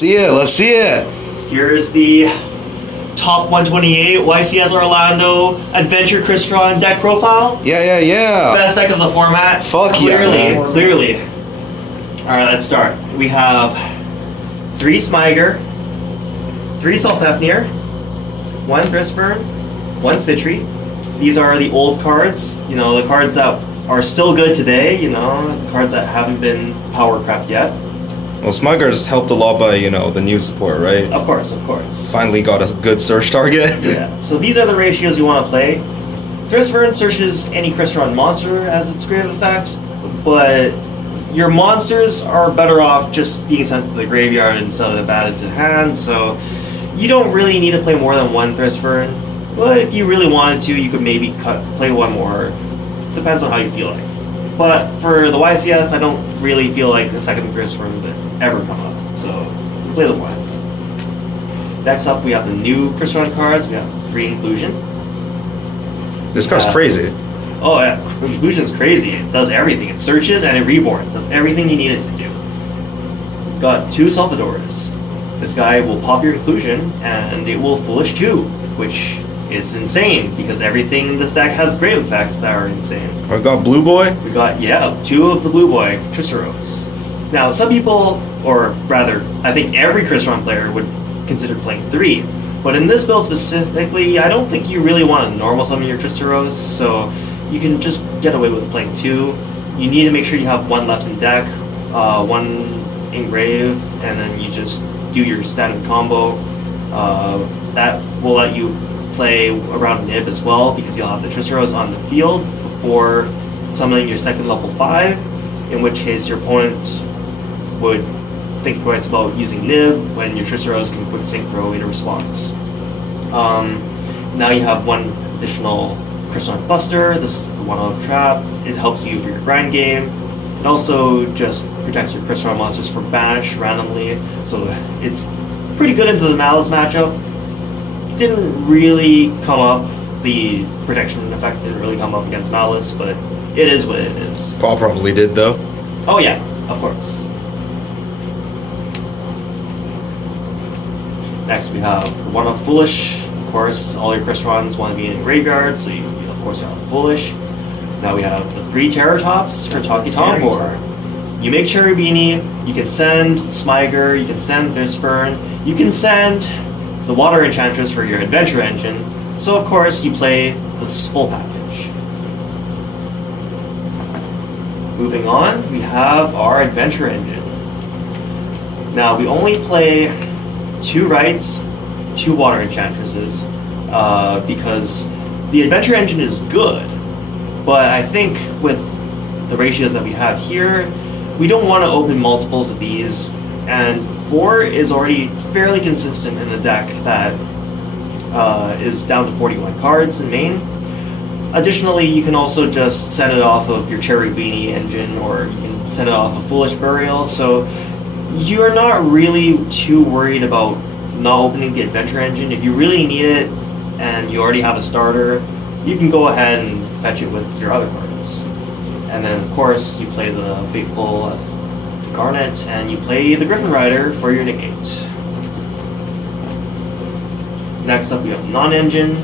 See it, let's see it. Here's the top 128 YCS Orlando Adventure Crystron deck profile. Yeah. Best deck of the format. Fuck clearly, yeah. Clearly. Alright, let's start. We have 3 Smiger, 3 Sulfafnir, 1 Crystron, 1 Citri. These are the old cards, you know, the cards that are still good today, you know, cards that haven't been power crept yet. Well, Smugger's helped a lot by, you know, the new support, right? Of course. Finally got a good search target. Yeah, so these are the ratios you want to play. Crystron searches any Crystron monster as its grave effect, but your monsters are better off just being sent to the graveyard instead of added to hand, so you don't really need to play more than 1 Crystron. But if you really wanted to, you could maybe play 1 more. Depends on how you feel like. But for the YCS, I don't really feel like a second Crystron would ever come up, so we play the 1. Next up, we have the new Crystron cards. We have 3 Inclusion. This card's crazy. Oh yeah, Inclusion's crazy. It does everything. It searches and it reborns. That's everything you need it to do. We've got 2 Selfadors. This guy will pop your Inclusion and it will Foolish 2, which is insane because everything in this deck has grave effects that are insane. I got Blue Boy. We got, 2 of the Blue Boy, Triceros. Now, some people, or rather, I think every Crystron player would consider playing 3. But in this build specifically, I don't think you really want to normal summon your Triceros, so you can just get away with playing 2. You need to make sure you have 1 left in deck, 1 engrave, and then you just do your standard combo. That will let you play around Nib as well, because you'll have the Triceros on the field before summoning your second level 5, in which case your opponent would think twice about using Nib when your Triceros can quick synchro in response. Now you have 1 additional Crystron Cluster. This is the 1-off trap. It helps you for your grind game. It also just protects your Crystron monsters from banish randomly, so it's pretty good into the Malice matchup. Didn't really come up, the protection effect didn't really come up against Malice, but it is what it is. Paul probably did though. Oh yeah, of course. Next we have 1 of Foolish. Of course, all your Crystrons want to be in the graveyard, so you of course have Foolish. Now we have the 3 Terratops for Taki Tombor. You make Cherry Beanie, you can send Smiger, you can send Thistfern, you can send the Water Enchantress for your Adventure Engine, so of course you play this full package. Moving on, we have our Adventure Engine. Now we only play 2 Rights, 2 Water Enchantresses, because the Adventure Engine is good, but I think with the ratios that we have here, we don't want to open multiples of these, and 4 is already fairly consistent in a deck that is down to 41 cards in main. Additionally, you can also just send it off of your Cherry Beanie engine, or you can send it off of Foolish Burial, so you're not really too worried about not opening the Adventure Engine. If you really need it and you already have a starter, you can go ahead and fetch it with your other cards. And then of course you play the Fateful as the Garnet, and you play the Griffin Rider for your negate. Next up we have non-engine,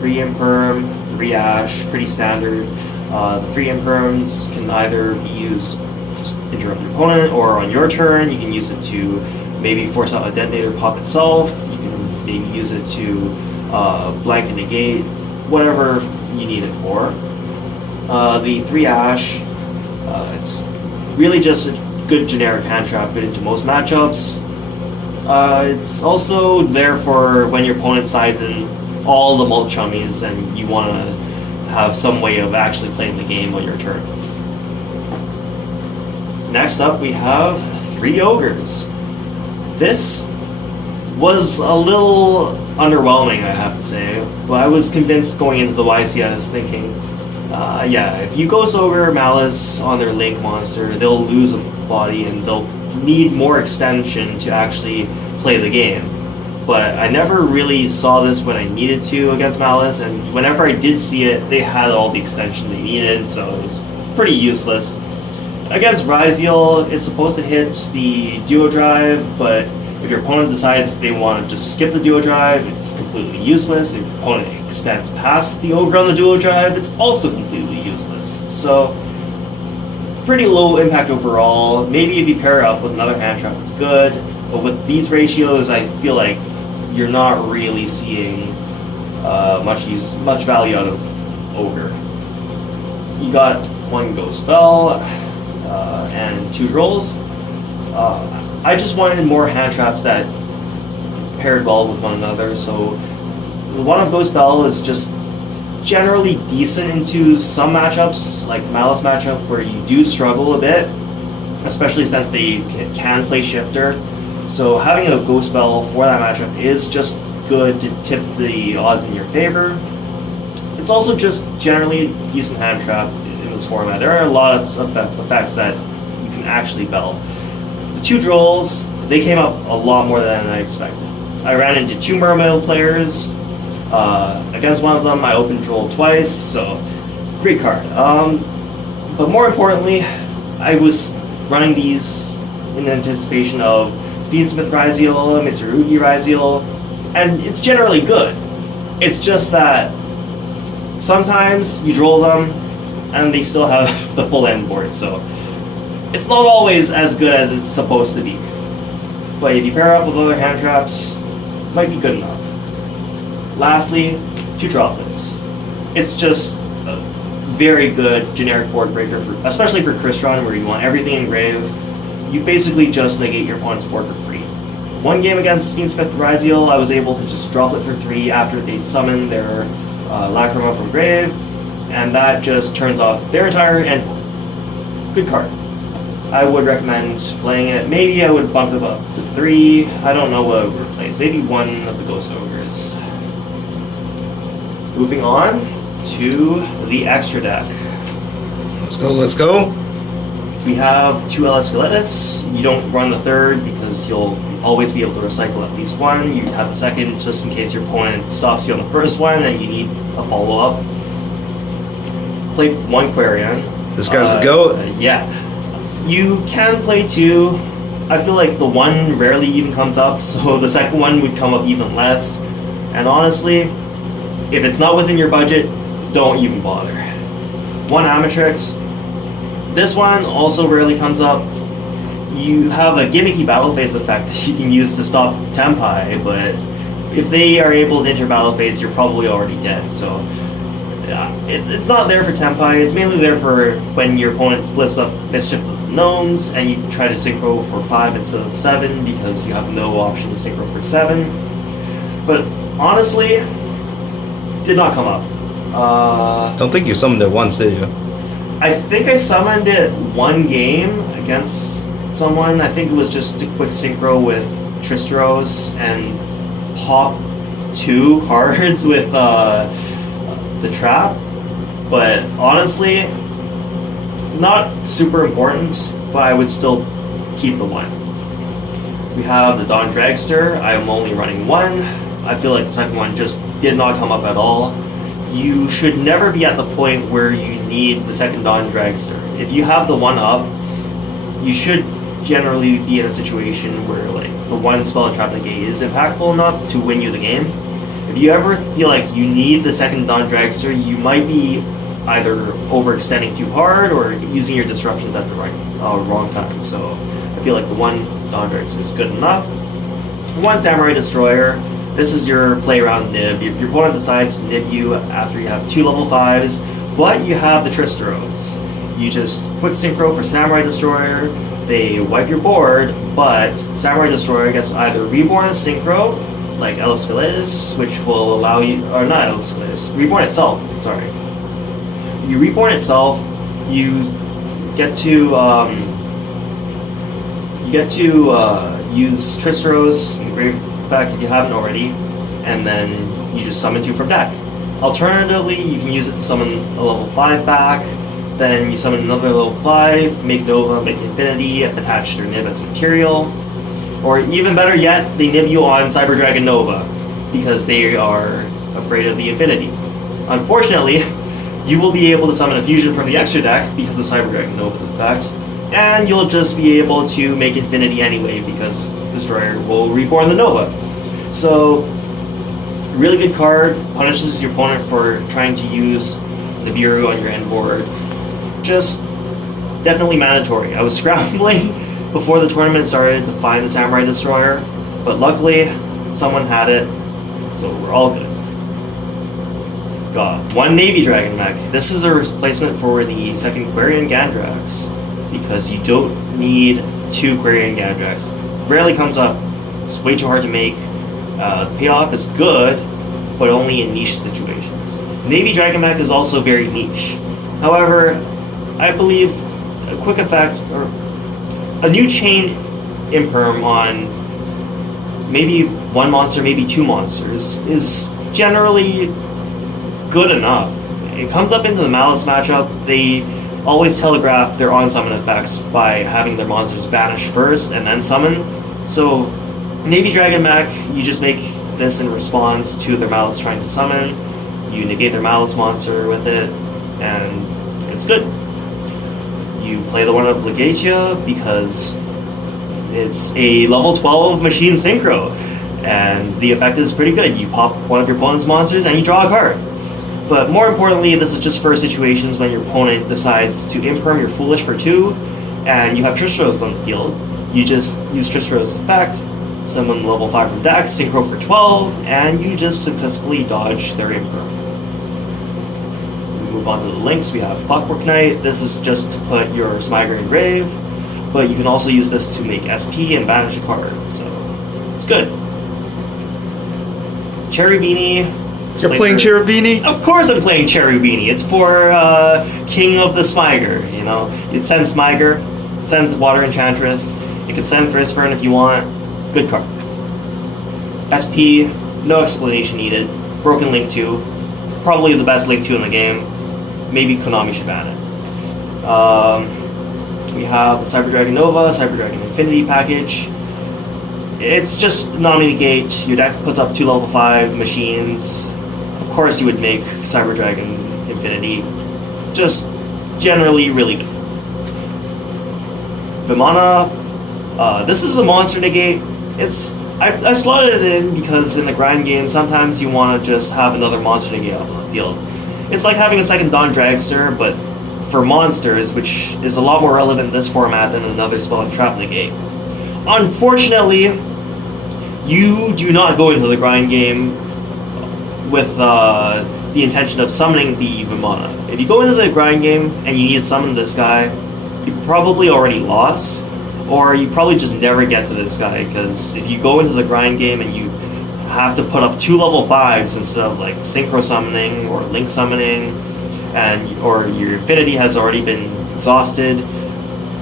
3 Imperm, 3 Ash, pretty standard. The 3 Imperms can either be used just interrupt your opponent, or on your turn you can use it to maybe force out a detonator pop itself. You can maybe use it to blank and negate, whatever you need it for. The 3 Ash, it's really just a good generic hand trap, good into most matchups. It's also there for when your opponent sides in all the mult chummies and you want to have some way of actually playing the game on your turn. Next up we have 3 Ogres. This was a little underwhelming, I have to say, but I was convinced going into the YCS thinking, if you Ghost Ogre Malice on their Link monster, they'll lose a body and they'll need more extension to actually play the game. But I never really saw this when I needed to against Malice, and whenever I did see it, they had all the extension they needed, so it was pretty useless. Against Ryziel, it's supposed to hit the Duo Drive, but If your opponent decides they want to just skip the duo drive, it's completely useless. If your opponent extends past the ogre on the duo drive, it's also completely useless. So, pretty low impact overall. Maybe if you pair it up with another hand trap, it's good. But with these ratios, I feel like you're not really seeing much value out of ogre. You got one ghost spell and 2 rolls. I just wanted more hand traps that paired well with one another. So the one of Ghost Bell is just generally decent into some matchups, like Malice matchup, where you do struggle a bit, especially since they can play Shifter. So having a Ghost Bell for that matchup is just good to tip the odds in your favor. It's also just generally a decent hand trap in this format. There are lots of effects that you can actually bell. The 2 Drolls, they came up a lot more than I expected. I ran into 2 Mermaid players. Against one of them, I opened Droll twice, so great card. But more importantly, I was running these in anticipation of Fiendsmith Ryziel, Mitsurugi Ryziel, and it's generally good. It's just that sometimes you Droll them, and they still have the full end board, so it's not always as good as it's supposed to be. But if you pair up with other hand traps, it might be good enough. Lastly, 2 Droplets. It's just a very good generic board breaker, especially for Crystron, where you want everything engraved. You basically just negate your opponent's board for free. One game against Fiendsmith Ryziel, I was able to just Droplet for 3 after they summon their Lacrima from grave, and that just turns off their entire end board. Good card. I would recommend playing it. Maybe I would bump it up to 3. I don't know what I would replace. Maybe one of the Ghost Ogres. Moving on to the extra deck. Let's go. We have 2 LS Skeletus. You don't run the 3rd because you'll always be able to recycle at least 1. You have the 2nd just in case your opponent stops you on the first one and you need a follow-up. Play 1 Quarian. This guy's the GOAT. Yeah. You can play 2. I feel like the 1 rarely even comes up, so the 2nd one would come up even less. And honestly, if it's not within your budget, don't even bother. 1 Amatrix. This one also rarely comes up. You have a gimmicky battle phase effect that you can use to stop Tempai, but if they are able to enter battle phase, you're probably already dead. So it's not there for Tempai. It's mainly there for when your opponent flips up Mischief of the Gnomes and you try to synchro for 5 instead of 7 because you have no option to synchro for 7. But honestly, did not come up. Don't think you summoned it once, did you? I think I summoned it 1 game against someone. I think it was just a quick synchro with Tristeros and pop 2 cards with the trap. But honestly, not super important, but I would still keep the 1. We have the Dawn Dragster. I'm only running 1. I feel like the 2nd one just did not come up at all. You should never be at the point where you need the 2nd Dawn Dragster. If you have the 1 up, you should generally be in a situation where like the 1 spell and trap negate is impactful enough to win you the game. If you ever feel like you need the 2nd Dawn Dragster, you might be either overextending too hard or using your disruptions at the wrong time. So I feel like the 1 Dawn Dragster is good enough. 1 Samurai Destroyer. This is your play around nib. If your opponent decides to nib you after you have 2 level 5s, but you have the Tristeros, you just quick synchro for Samurai Destroyer. They wipe your board, but Samurai Destroyer gets either reborn as synchro, like Ellis Skeletus, which will allow you, or not Ellis Skeletus, reborn itself. Sorry. You reborn itself. You get to use Tristeros in grave effect if you haven't already, and then you just summon 2 from deck. Alternatively, you can use it to summon a level 5 back, then you summon another level 5, make Nova, make Infinity, attach their nib as material, or even better yet, they nib you on Cyber Dragon Nova, because they are afraid of the Infinity. Unfortunately, you will be able to summon a fusion from the extra deck because of Cyber Dragon Nova's effect, and you'll just be able to make Infinity anyway because the Destroyer will reborn the Nova. So, really good card, punishes your opponent for trying to use the Nibiru on your end board. Just definitely mandatory. I was scrambling before the tournament started to find the Samurai Destroyer, but luckily someone had it, so we're all good. Got one Navy Dragon mech. This is a replacement for the second Quarian Gandrax, because you don't need two Quarian Gandrax. Rarely comes up. It's way too hard to make. The payoff is good, but only in niche situations. Navy Dragon mech is also very niche. However, I believe a quick effect or a new chain imperm on maybe one monster, maybe two monsters is generally good enough. It comes up into the Malice matchup. They always telegraph their on-summon effects by having their monsters banish first and then summon. So Navy Dragon mech, you just make this in response to their Malice trying to summon. You negate their Malice monster with it, and it's good. You play the one of Legatia because it's a level 12 machine synchro, and the effect is pretty good. You pop one of your opponent's monsters and you draw a card. But more importantly, this is just for situations when your opponent decides to imperm your Foolish for 2, and you have Tristros on the field. You just use Tristros' effect, summon level 5 from deck, synchro for 12, and you just successfully dodge their imperm. We move on to the links. We have Clockwork Knight. This is just to put your Smiger in grave, but you can also use this to make SP and banish a card, so it's good. Cherry Beanie. You're playing Cherubini? Of course I'm playing Cherubini. It's for King of the Smiger, you know. It sends Smiger, it sends Water Enchantress, it can send Frizzfern if you want. Good card. SP, no explanation needed. Broken Link 2, probably the best Link 2 in the game. Maybe Konami should ban it. We have the Cyber Dragon Nova, Cyber Dragon Infinity package. It's just non-negate. Your deck puts up 2 level 5 machines. Of course you would make Cyber Dragon Infinity. Just generally really good. Vimana, this is a monster negate. I slotted it in because in the grind game sometimes you want to just have another monster negate out on the field. It's like having a second Dawn Dragster, but for monsters, which is a lot more relevant in this format than another spell and trap negate. Unfortunately, you do not go into the grind game with the intention of summoning the Vimana. If you go into the grind game and you need to summon this guy, you've probably already lost, or you probably just never get to this guy, because if you go into the grind game and you have to put up 2 level 5s instead of like synchro summoning or link summoning, or your Infinity has already been exhausted,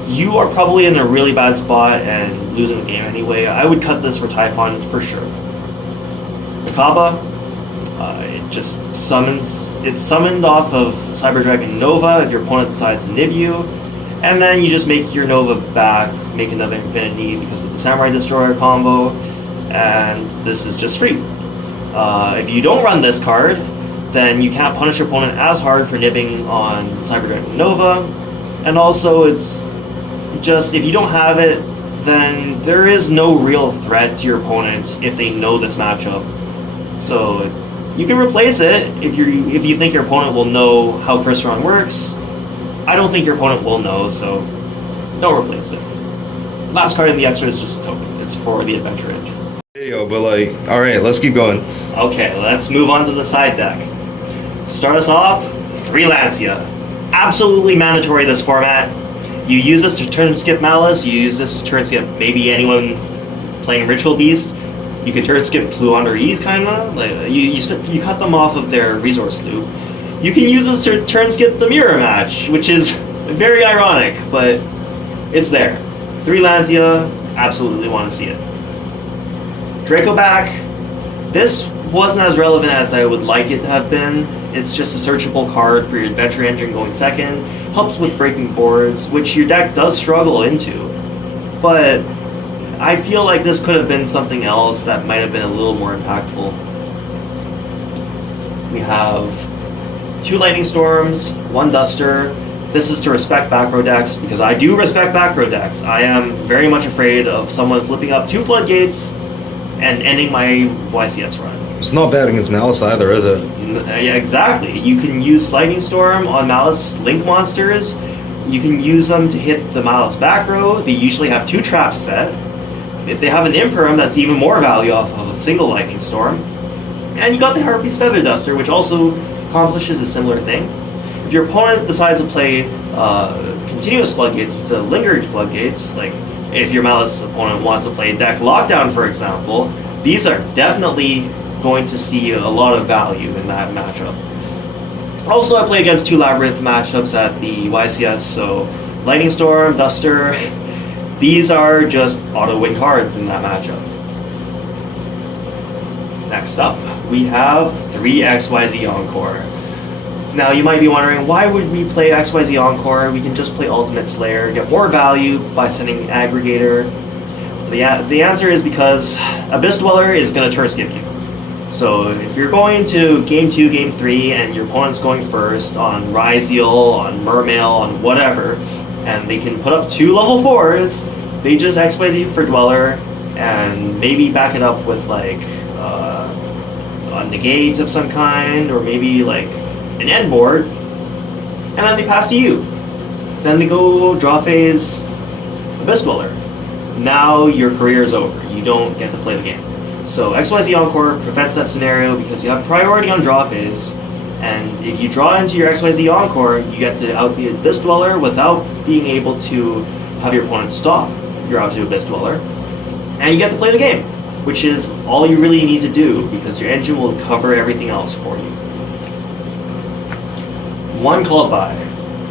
you are probably in a really bad spot and losing the game anyway. I would cut this for Typhon for sure. Makaba, it just summons. It's summoned off of Cyber Dragon Nova if your opponent decides to nib you, and then you just make your Nova back, make another Infinity because of the Samurai Destroyer combo, and this is just free. If you don't run this card, then you can't punish your opponent as hard for nibbing on Cyber Dragon Nova, and also it's just, if you don't have it, then there is no real threat to your opponent if they know this matchup. So you can replace it if you think your opponent will know how Crystron works. I don't think your opponent will know, so don't replace it. Last card in the extra is just a token. It's for the Adventure Engine. Hey, yo, but like, alright, let's keep going. Okay, let's move on to the side deck. To start us off, 3 Lancia. Absolutely mandatory this format. You use this to turn skip Malice, you use this to turn skip maybe anyone playing Ritual Beast. You can turn skip Fluon or Eve, kinda. Like, you cut them off of their resource loop. You can use this to turn skip the Mirror Match, which is very ironic, but it's there. 3 Lancia, absolutely want to see it. Draco back. This wasn't as relevant as I would like it to have been. It's just a searchable card for your Adventure Engine going second. Helps with breaking boards, which your deck does struggle into. But I feel like this could have been something else that might have been a little more impactful. We have 2 Lightning Storms, 1 Duster, This is to respect back row decks, because I do respect back row decks. I am very much afraid of someone flipping up 2 floodgates and ending my YCS run. It's not bad against Malice either, is it? Yeah, exactly. You can use Lightning Storm on Malice Link monsters. You can use them to hit the Malice back row. They usually have 2 traps set. If they have an Imperm, that's even more value off of a single Lightning Storm. And you got the Harpy's Feather Duster, which also accomplishes a similar thing. If your opponent decides to play continuous floodgates instead of lingering floodgates, like if your Malice opponent wants to play deck Lockdown, for example, these are definitely going to see a lot of value in that matchup. Also, I play against 2 Labyrinth matchups at the YCS, so Lightning Storm, Duster, these are just auto-win cards in that matchup. Next up, we have 3 XYZ Encore. Now, you might be wondering, why would we play XYZ Encore? We can just play Ultimate Slayer, get more value by sending Aggregator. The answer is because Abyss Dweller is going to turn skip you. So if you're going to Game 2, Game 3, and your opponent's going first on Ryzeal, on Mermail, on whatever, and they can put up 2 level 4s, they just XYZ for Dweller, and maybe back it up with like a negate of some kind, or maybe like an end board, and then they pass to you. Then they go draw phase, Abyss Dweller. Now your career is over. You don't get to play the game. So XYZ Encore prevents that scenario because you have priority on draw phase, and if you draw into your XYZ Encore, you get to out the Abyss Dweller without being able to have your opponent stop your out to Abyss Dweller, and you get to play the game, which is all you really need to do because your engine will cover everything else for you. 1 Called By.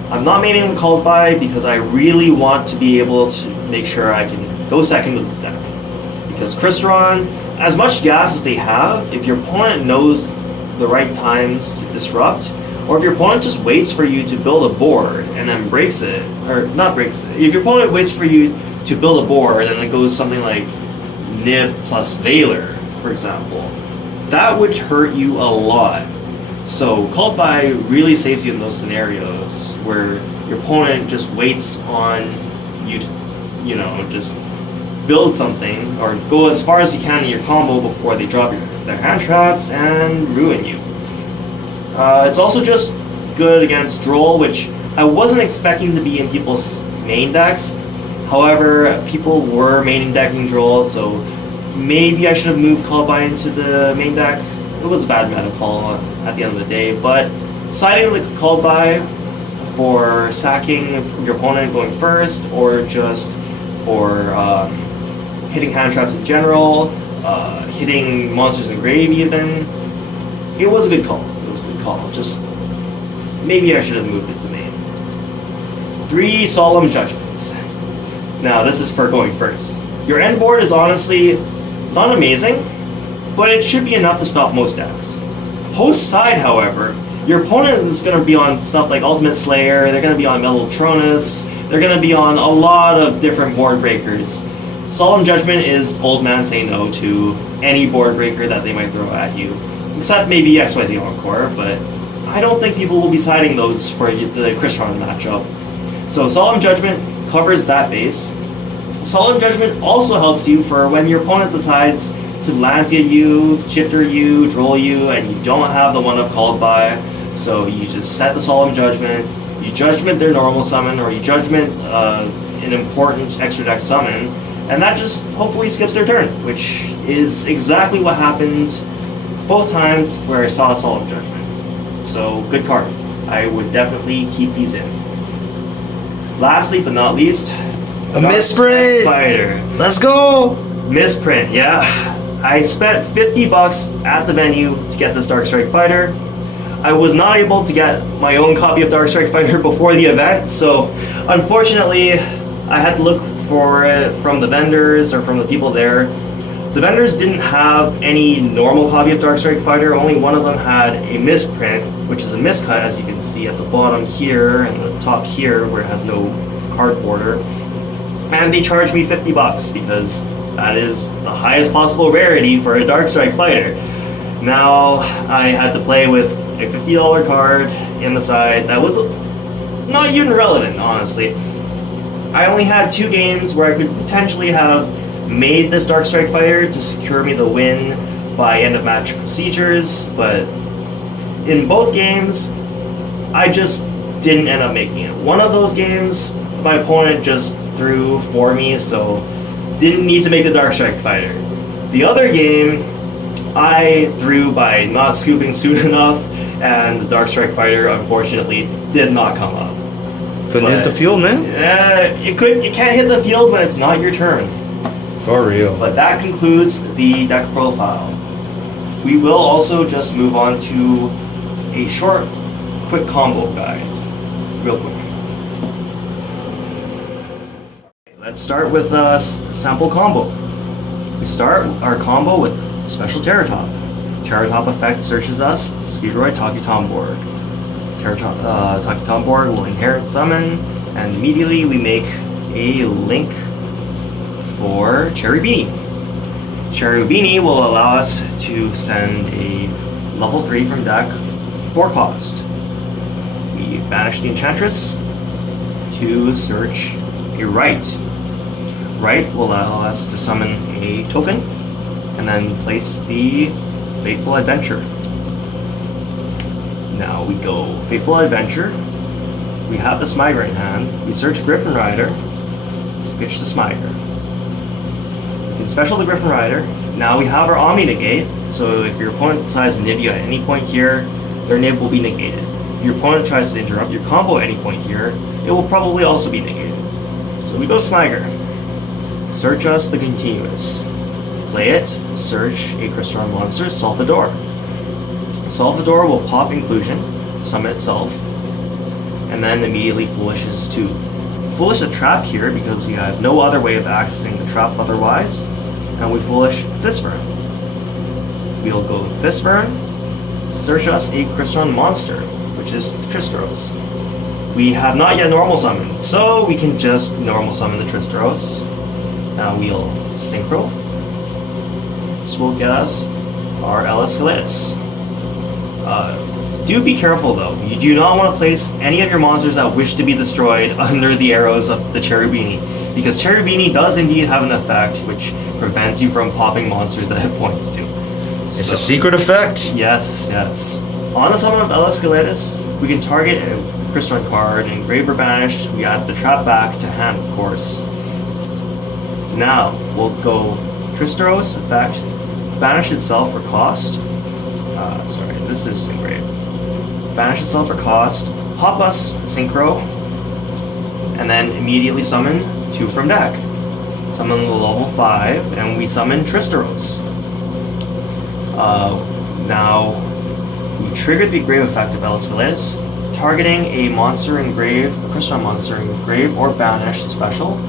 I'm not making Called By because I really want to be able to make sure I can go second with this deck. Because Crystron, as much gas as they have, if your opponent knows the right times to disrupt, or if your opponent just waits for you to build a board and then breaks it, or not breaks it, if your opponent waits for you to build a board and it goes something like Nib plus Valor, for example, that would hurt you a lot. So Called By really saves you in those scenarios where your opponent just waits on you to, just build something or go as far as you can in your combo before they drop their hand traps and ruin you. It's also just good against Droll, which I wasn't expecting to be in people's main decks. However, people were main decking Droll, so maybe I should have moved Called By into the main deck. It was a bad meta call at the end of the day, but siding the Called By for sacking your opponent going first, or just for hitting hand traps in general, hitting monsters in grave even, it was a good call. It was a good call. Just maybe I should have moved it to main. 3 Solemn Judgments. Now this is for going first. Your end board is honestly not amazing, but it should be enough to stop most decks. Host side, however, your opponent is going to be on stuff like Ultimate Slayer, they're going to be on Mellotronus, they're going to be on a lot of different board breakers. Solemn Judgment is old man say no to any board breaker that they might throw at you, except maybe XYZ Encore, but I don't think people will be siding those for the Crystron matchup. So Solemn Judgment covers that base. Solemn Judgment also helps you for when your opponent decides to Lancia you, Shifter you, Droll you, and you don't have the 1-of Called By, so you just set the Solemn Judgment, you Judgment their normal summon, or you Judgment an important extra deck summon, and that just hopefully skips their turn, which is exactly what happened both times where I saw Solemn Judgment. So, good card. I would definitely keep these in. Lastly but not least, a misprint! Spider. Let's go! Misprint, yeah. I spent $50 at the venue to get this Darkstrike Fighter. I was not able to get my own copy of Darkstrike Fighter before the event, so unfortunately I had to look for it from the vendors or from the people there. The vendors didn't have any normal copy of Darkstrike Fighter, only one of them had a misprint, which is a miscut, as you can see at the bottom here and the top here where it has no card border. And they charged me $50 because that is the highest possible rarity for a Darkstrike Fighter. Now I had to play with a $50 card in the side that was not even relevant, honestly. I only had 2 games where I could potentially have made this Dark Strike Fighter to secure me the win by end of match procedures, but in both games, I just didn't end up making it. One of those games, my opponent just threw for me, so didn't need to make the Dark Strike Fighter. The other game, I threw by not scooping soon enough, and the Dark Strike Fighter, unfortunately, did not come up. Couldn't hit the field, man. Yeah, you can't hit the field when it's not your turn. For real. But that concludes the deck profile. We will also just move on to a short, quick combo guide. Real quick. Let's start with a sample combo. We start our combo with Special Terror Top. Terror Top effect searches us, Speedroid Takutomborg. Takutomborg will inherit summon, and immediately we make a link for Cherubini. Cherubini will allow us to send a level 3 from deck for cost. We banish the Enchantress to search a Right. Right will allow us to summon a token and then place the Fateful Adventure. Now we go Fateful Adventure. We have the Smiger in hand. We search Griffin Rider to pitch the Smiger. We can special the Griffin Rider. Now we have our Omni Negate, so if your opponent decides to nib you at any point here, their nib will be negated. If your opponent tries to interrupt your combo at any point here, it will probably also be negated. So we go Smiger. Search us the Continuous. Play it, search a Crystron monster, Salvador. Salvador will pop Inclusion, summon itself, and then immediately Foolishes 2. Foolish a trap here because you have no other way of accessing the trap otherwise, and we Foolish this turn. We'll go with this turn, search us a Crystron monster, which is Tristeros. We have not yet normal summoned, so we can just normal summon the Tristeros. Now we'll Synchro. This will get us our LS Galatis. Do be careful though. You do not want to place any of your monsters that wish to be destroyed under the arrows of the Cherubini, because Cherubini does indeed have an effect which prevents you from popping monsters that it points to. It's a secret effect? Yes, yes. On the summon of LS Galatis, we can target a Crystron card, engrave or banish. We add the trap back to hand, of course. Now, we'll go Tristeros effect, banish itself for cost. Sorry, this is engrave. Banish itself for cost, pop us Synchro, and then immediately summon 2 from deck. Summon the level 5, and we summon Tristeros. Now, we triggered the engrave effect of LS Galatis, targeting a monster engrave, a Crystron monster engrave or banished special.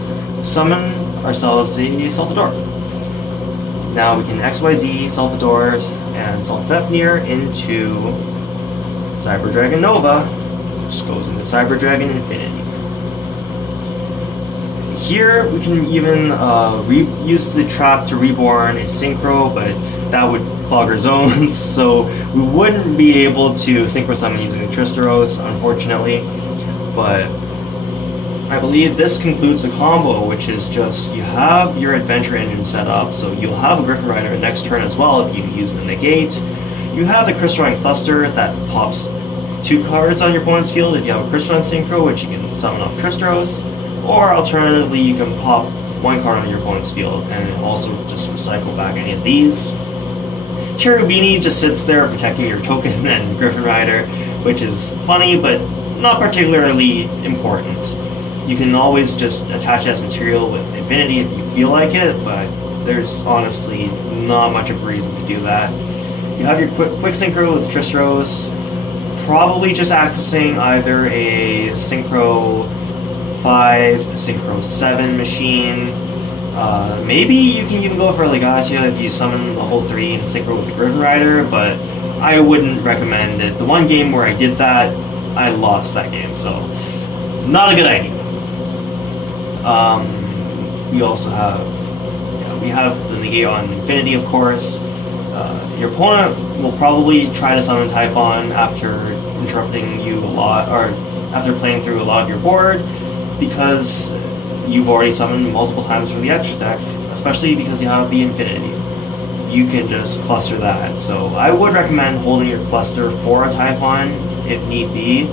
Summon ourselves a Salvador. Now we can XYZ Salvador and Salfethnier into Cyber Dragon Nova, which goes into Cyber Dragon Infinity. Here we can even use the trap to reborn a Synchro, but that would clog our zones, so we wouldn't be able to Synchro summon using the Tristeros, unfortunately. But I believe this concludes the combo, which is just you have your adventure engine set up, so you'll have a Griffin Rider next turn as well if you use the negate. You have the Crystron cluster that pops 2 cards on your opponent's field if you have a Crystron Synchro, which you can summon off Tristeros, or alternatively you can pop 1 card on your opponent's field and also just recycle back any of these. Cherubini just sits there protecting your token and Griffin Rider, which is funny but not particularly important. You can always just attach it as material with Infinity if you feel like it, but there's honestly not much of a reason to do that. You have your quick Synchro with Tristeros, probably just accessing either a Synchro 5, a Synchro 7 machine. Maybe you can even go for Legatia if you summon level 3 and Synchro with the Griffin Rider, but I wouldn't recommend it. The one game where I did that, I lost that game, so not a good idea. We also have, we have the negate on Infinity, of course. Your opponent will probably try to summon Typhon after interrupting you a lot, or after playing through a lot of your board, because you've already summoned multiple times from the extra deck, especially because you have the Infinity. You can just cluster that. So I would recommend holding your cluster for a Typhon if need be.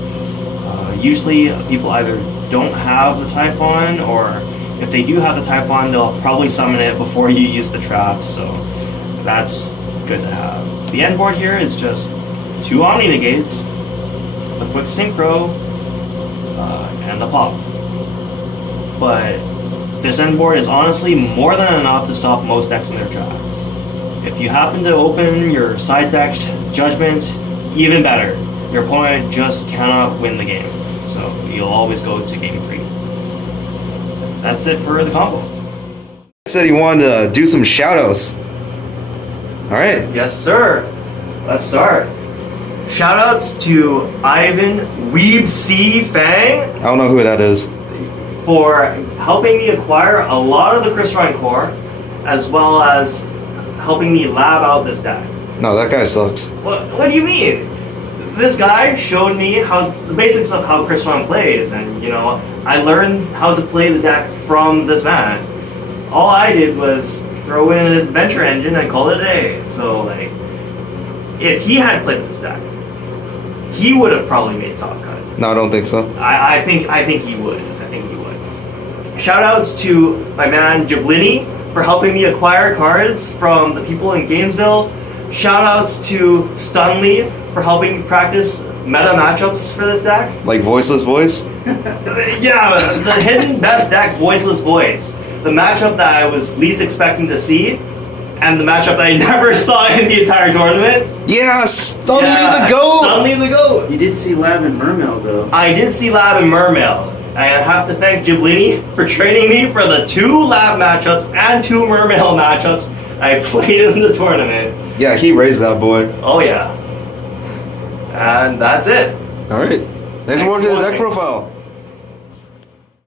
Usually people either don't have the Typhon, or if they do have the Typhon, they'll probably summon it before you use the trap, so that's good to have. The end board here is just 2 Omni Negates, a quick Synchro, and the pop. But this end board is honestly more than enough to stop most decks in their tracks. If you happen to open your side deck Judgment, even better. Your opponent just cannot win the game, so you'll always go to game 3. That's it for the combo. Said he wanted to do some shoutouts. All right. Yes, sir. Let's start. Shoutouts to Ivan Weeb C Fang I don't know who that is. for helping me acquire a lot of the Crystron core, as well as helping me lab out this deck. No, that guy sucks. What do you mean? This guy showed me how the basics of how Crystron plays, and you know, I learned how to play the deck from this man. All I did was throw in an adventure engine and call it a day. So like, if he had played this deck, he would have probably made top cut. No, I don't think so. I think he would. I think he would. Shoutouts to my man Jablini for helping me acquire cards from the people in Gainesville. Shoutouts to Stunley for helping me practice meta matchups for this deck. Like Voiceless Voice? Yeah, the hidden best deck, Voiceless Voice. The matchup that I was least expecting to see, and the matchup that I never saw in the entire tournament. Yeah, Stunley the GOAT! Stunley the GOAT! You did see Lab and Mermail though. I did see Lab and Mermail. I have to thank Jablini for training me for the 2 Lab matchups and 2 Mermail matchups I played in the tournament. Yeah, he raised that boy. Oh yeah. And that's it. All right. Thanks for watching the deck profile.